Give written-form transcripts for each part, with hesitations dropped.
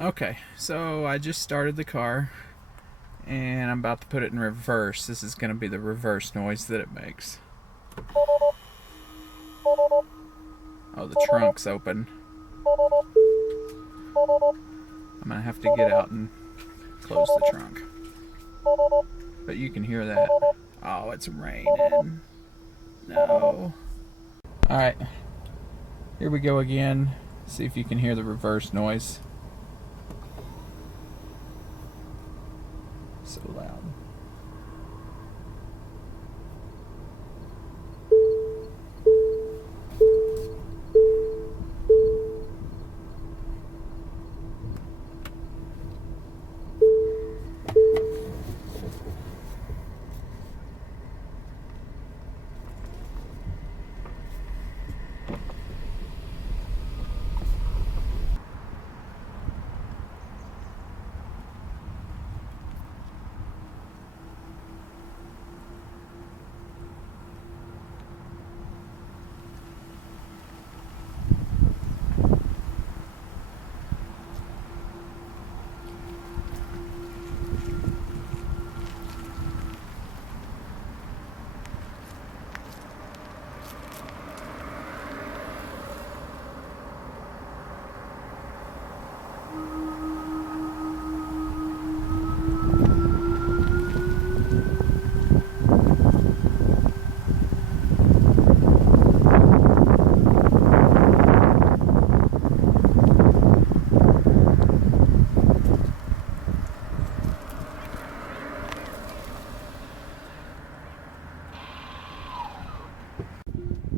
Okay, so I just started the car and I'm about to put it in reverse. This is going to be the reverse noise that it makes. Oh, the trunk's open. I'm going to have to get out and close the trunk. But you can hear that. Oh, it's raining. No. Alright, here we go again. See if you can hear the reverse noise. So loud.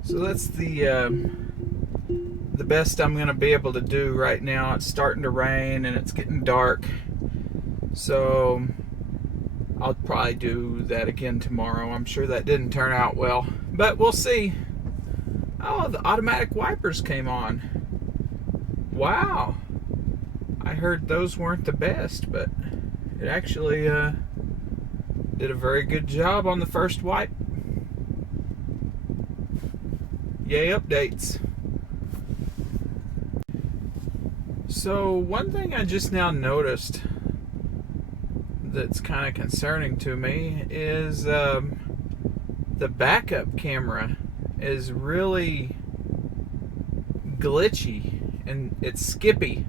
So that's the best I'm gonna be able to do right now. It's starting to rain and it's getting dark, so I'll probably do that again tomorrow. I'm sure that didn't turn out well, but we'll see. Oh, the automatic wipers came on. Wow, I heard those weren't the best, but it actually did a very good job on the first wipe. Yay, updates. So one thing I just now noticed that's kind of concerning to me is the backup camera is really glitchy and it's skippy.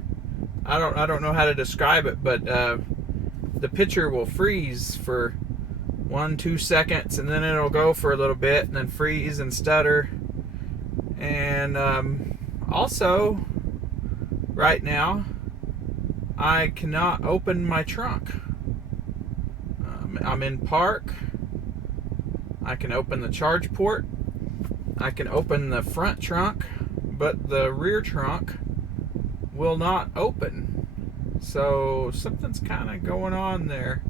I don't know how to describe it, but the picture will freeze for 1-2 seconds and then it'll go for a little bit and then freeze and stutter. And also, right now, I cannot open my trunk. I'm in park. I can open the charge port. I can open the front trunk, but the rear trunk will not open. So something's kind of going on there.